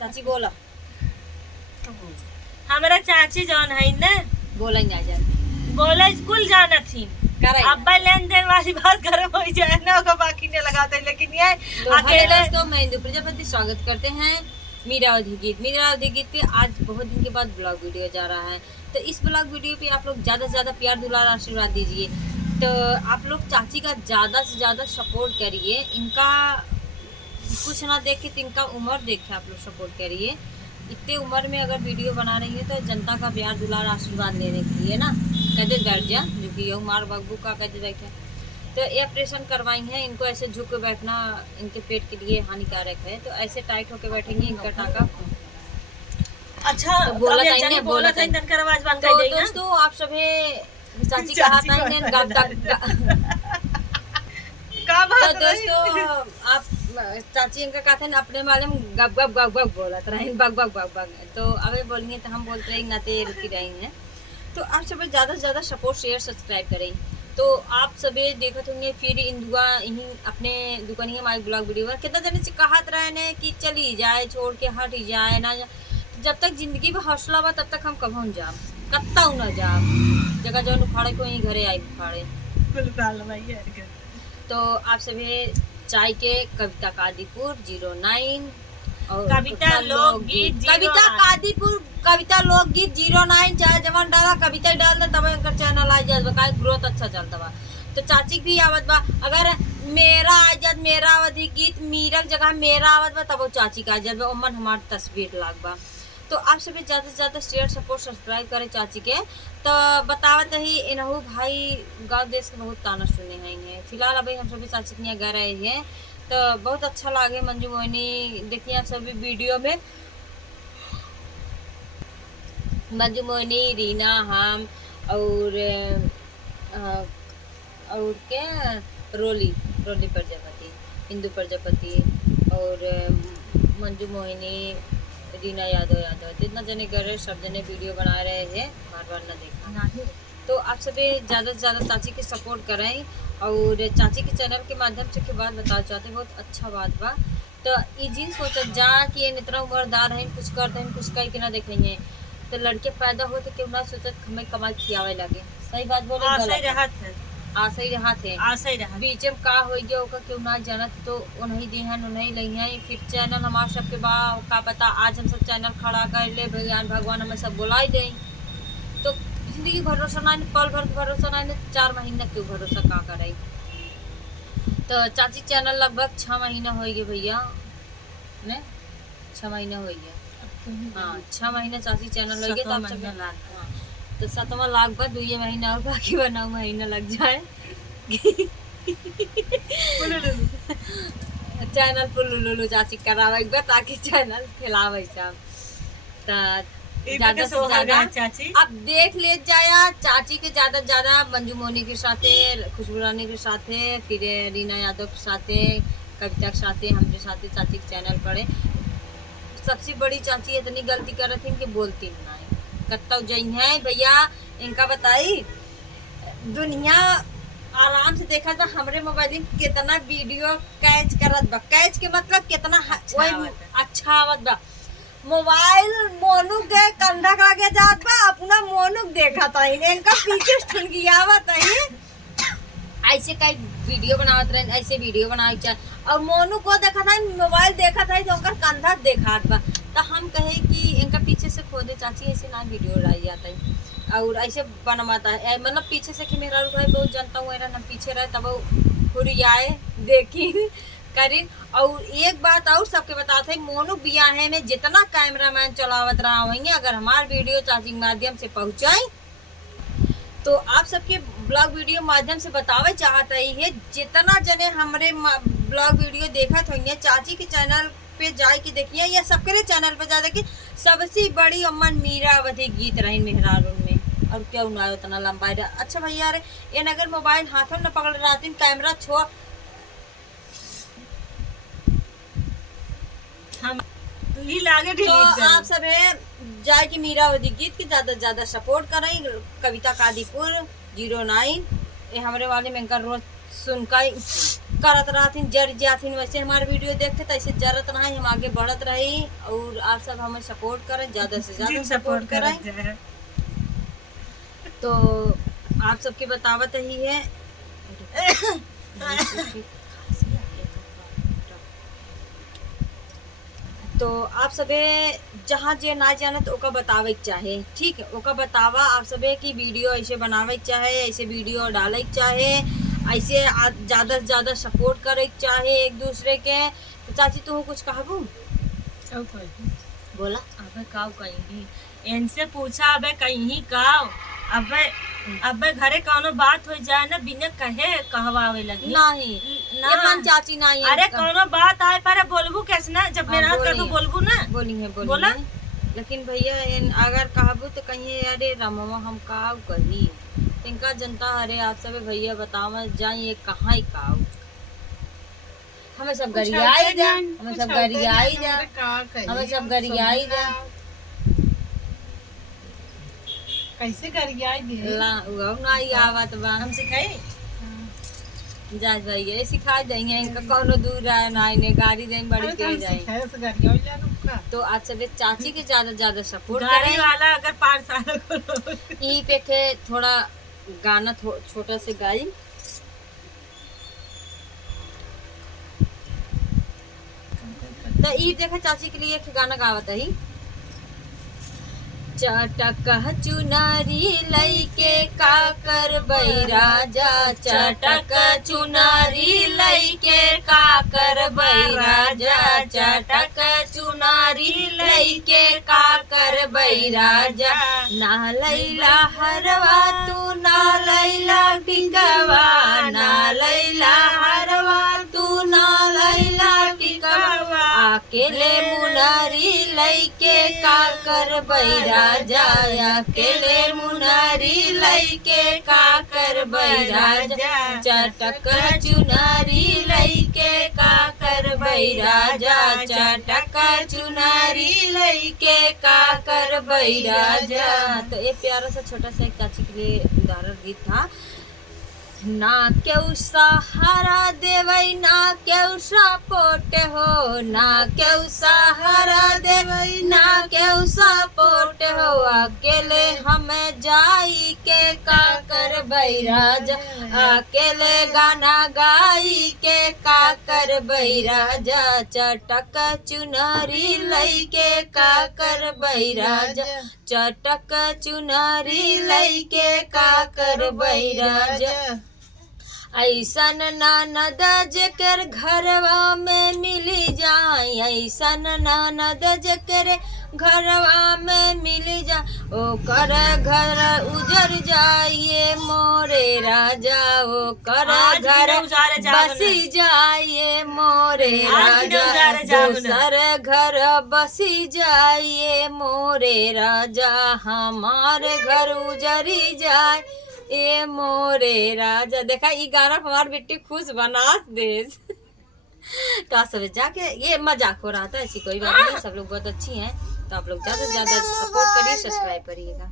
चाची बोला हमारा चाची जौन है ना बोला ना जा बोले कुल जाना थी करे अब्बा लेन देन वाली बात गर्म हो जाए ना होगा बाकी नहीं लगाते लेकिन ये अकेले दोस्तों मैं इंदु प्रजापति स्वागत करते हैं मीरावती गीत पे। आज बहुत दिन के बाद ब्लॉग वीडियो जा रहा है, तो इस ब्लॉग वीडियो पे आप लोग ज़्यादा से ज़्यादा प्यार दुलार आशीर्वाद दीजिए। तो आप लोग चाची का ज़्यादा से ज़्यादा सपोर्ट करिए, इनका कुछ ना देख के इनका उम्र देख के आप लोग सपोर्ट करिए। इतने उम्र में अगर वीडियो बना रही है तो जनता का प्यार दुलार आशीर्वाद लेने के लिए ना कहते गर्जिया जो कि मार बाबू का कहते बैठे तो ये ऑपरेशन करवाई है। इनको ऐसे झुक के बैठना इनके पेट के लिए हानिकारक है, तो ऐसे टाइट होके बैठेंगे इनका टाका। अच्छा तो बोला था जानी इन्हें बोला था इनका आवाज बंद कर तो देना। दोस्तों आप सभी चाची का हाथ है इन्हें गप गप का तो बात दोस्तों आप चाची इनका कहते हैं अपने मालूम गप गप गप गप बोला रहे बग बग बग बग, तो अभी बोलेंगे तो हम बोलते रहेंगे ना तो रुकी रहेंगे। तो आप सब ज़्यादा से ज़्यादा सपोर्ट शेयर सब्सक्राइब करें। तो आप सभी देखते होंगे फिर इंदुआ यहीं अपने दुकानिया माई ब्लॉग वीडियो में कितना जने से कहत रहे ने कि चली जाए छोड़ के हट ही जाए ना तो जब तक जिंदगी में हौसला बा तब तक हम कभू जाम कत्ता ना जाम जगह जौन उखाड़े को यहीं घरे आई उखाड़े। तो आप सभी चाय के कविता कादीपुर 09 और कविता लोकगीत कविता कादीपुर कविता लोकगीत 09 चाहे जवन डाला कविता डाल दे तब इनका चैनल आ जाए बका ग्रोथ अच्छा चलता बा। तो चाची भी आवत बा अगर मेरा आजाद मेरा अवधि गीत मीरक जगह मेरा आवत बा तब चाची का आजाद बा ओमन हमार तस्वीर लाग बा। तो आप सभी ज़्यादा से ज़्यादा शेयर सपोर्ट सब्सक्राइब करें चाची के। तो बतावत ही इनहू भाई गांव देश के बहुत ताना सुने हैं इन्हें। फिलहाल अभी हम सभी चाची के यहाँ गए रहे हैं तो बहुत अच्छा लगे। मंजू मोहिनी देखिए आप सभी वीडियो में मंजू मोहिनी रीना हम और क्या रोली प्रजापति इंदु प्रजापति और मंजू मोहिनी रीना यादव जितना जने कर रहे सब जने वीडियो बना रहे हैं बार बार ना देखना। तो आप सभी ज़्यादा से ज़्यादा चाची की सपोर्ट करें और चाची के चैनल के माध्यम से के बात बताना चाहते बहुत अच्छा बात बा। तो ये जिन सोचा जा कि ये इतना उम्रदार है कुछ करते हैं कुछ कहीं के ना देखेंगे तो लड़के पैदा हो तो क्यों ना सोचत हमें कमाई खियावे लगे। सही बात बोले आशा ही रहा थे बीच में का हो गया ओका क्यों ना जानत तो उन्हीं दिहन उन्हीं लई हैं। फिर चैनल हमारे सबके बा का पता आज हम सब चैनल खड़ा कर ले भगवान हमें सब बुलाई दें। तो जिंदगी भरोसा ना पल भर भरोसा ना 4 महीना क्यों भरोसा का करे। तो चाची चैनल लगभग 6 महीना हो गए भैया ने 6 महीना हो गया। हाँ 6 महीना चाची चैनल हो गया तो 7वां लाख बाद 2 महीना और बाकी 9 महीना लग जाए चैनल पर लुलु चाची करावे ताकि चैनल फैलावे सब ज्यादा से ज्यादा चाची अब देख ले जाया चाची के ज्यादा ज्यादा मंजू मोनी के साथे खुशबू रानी के साथे फिर रीना यादव के साथे कविता के साथे हमारे साथे चाची के चैनल पड़े। सबसे बड़ी चाची इतनी गलती कर रही थी कि बोलती नहीं कत्ता जई है भैया इनका बताई दुनिया आराम से देखा था हमरे मोबाइल में कितना वीडियो कैच करत बा। कैच के मतलब कितना अच्छा आवत बा। मोबाइल मोनुक के कंधा का के जात बा अपना मोनुक देखा था इनका पीछे ठुनगियावत है ऐसे कई वीडियो बनावत रहे ऐसे वीडियो बनाई और मोनू को देखा था मोबाइल देखा था तो उनका कंधा देखा बा। तो हम कहे कि इनका पीछे से खोदे चाची ऐसे ना वीडियो डाली जाता है और ऐसे बनवाता है मतलब पीछे से कि मेरा भाई बहुत जानता हूँ ना पीछे रहे तब हुरी आए देखी करीन। और एक बात और सबके बताते हैं मोनू बियाहे में जितना कैमरामैन चलावत रहा होंगे अगर हमार वीडियो चाची के माध्यम से पहुँचाए तो आप सबके ब्लॉग वीडियो माध्यम से बतावे चाहता ही है जितना जने हमारे ब्लॉग वीडियो देखा होंगे चाची के चैनल पे जाए कि देखिए या सबके चैनल पे जा देखिए सबसे बड़ी अमन मीरावती गीत रही मेहरारून में और क्यों ना उतना लंबा रहा। अच्छा भैया अरे ये अगर मोबाइल हाथों न पकड़ रहा कैमरा छोड़ हम लागे तो आप सब है जाए कि मीरावती गीत की ज्यादा से ज्यादा सपोर्ट करें। कविता कादीपुर 09 ये हमारे वाले में रोज सुनकर करत रहथिन, जर जाथिन, वैसे हमारे वीडियो देखते तो ऐसे जरत रही, हम आगे बढ़त रही। और आप सब हमें सपोर्ट करें, ज़्यादा से ज़्यादा सपोर्ट करें। तो आप सबकी बतावत ही है। तो आप सबे जहाँ जे ना जाने तो ओका बतावे के चाहे, ठीक है, ओका बतावा आप सबे कि वीडियो ऐसे बनावे के चाहे, ऐसे वीडियो डाले के चाहे, ऐसे ज़्यादा से ज़्यादा सपोर्ट करे के चाहे एक दूसरे के। तो चाची तू कुछ कहबू? बोला। अबे काव कहीं इनसे पूछा, अबे कहीं काव, अबे घरे कौनो बात हो जाए ना, बिना कहे कहवावे लगी नहीं ना। ये मन चाची नहीं। अरे कौनो बात आए पर बोलबू कैसे ना, जब मेरा हाथ कर बोलबू ना। बोली है बोला। लेकिन भैया अगर कहबू तो कहीं अरे रमवा हम काव कही तिनका जनता। अरे आप सब भैया बतावा जाइए कहाँ ही काव, हमें सब गरियाई दे, हमें सब गरियाई दे, हमें सब गरियाई दे। कैसे गरियाई दे ला वो ना ही आवत बा, हम सिखाई जाज भैया सिखा देंगे, इनका कोनो दूर है ना, इन्हें गाड़ी दें बड़ी के जाए। तो आप सब चाची के ज्यादा सपोर्ट गाड़ी करें। वाला अगर 5 साल को ई पे के थोड़ा गाना छोटा से गाई। तो ई देखे चाची के लिए एक गाना गावत है। चटक चुनरी लइके काकर बैराजा, चटक चुनरी लइके काकर बैराजा, चटक चुनरी लइके काकर बैराजा। ना लैला हरवा तू ना लैला टिकवा, ना लैला हरवा तू ना लैला टिकवा। अकेले मुनरी लइके काकर बैराजा, अकेले मुनरी लइके काकर बैराजा। चटक चुनरी लइके काकर बैराजा, चटक चुनरी लइके काकर बैराजा। तो ये प्यारा सा छोटा सा एक चाची के लिए उदाहरण गीत था। ना केउ सहारा देवई ना केउ सपोर्ट हो, ना केउ सहारा देवई ना केउ सपोर्ट हो। अकेले हमें जाई के काकर बैराजा, अकेले गाना गाई के काकर बैराजा। चटक चुनरी लइके काकर बैराजा, चटक चुनरी लइके काकर बैराजा। ऐसन ननद जेकर घरवा में मिली जाए, ऐसन ननद जेकर घरवा में मिली जा, ओकर घर उजर जाइए मोरे राजा, ओकर घर बसी जाइए मोरे राजा। दूसर घर बसी जाइए मोरे राजा, हमारे घर उजरी जाए ए मोरे राजा। देखा ये गाना हमारी बेटी खुश बनास देश। तो आप सब जाके ये मजाक हो रहा था, ऐसी कोई बात नहीं, सब लोग बहुत अच्छी हैं। तो आप लोग ज़्यादा से ज़्यादा सपोर्ट करिए, सब्सक्राइब करिएगा।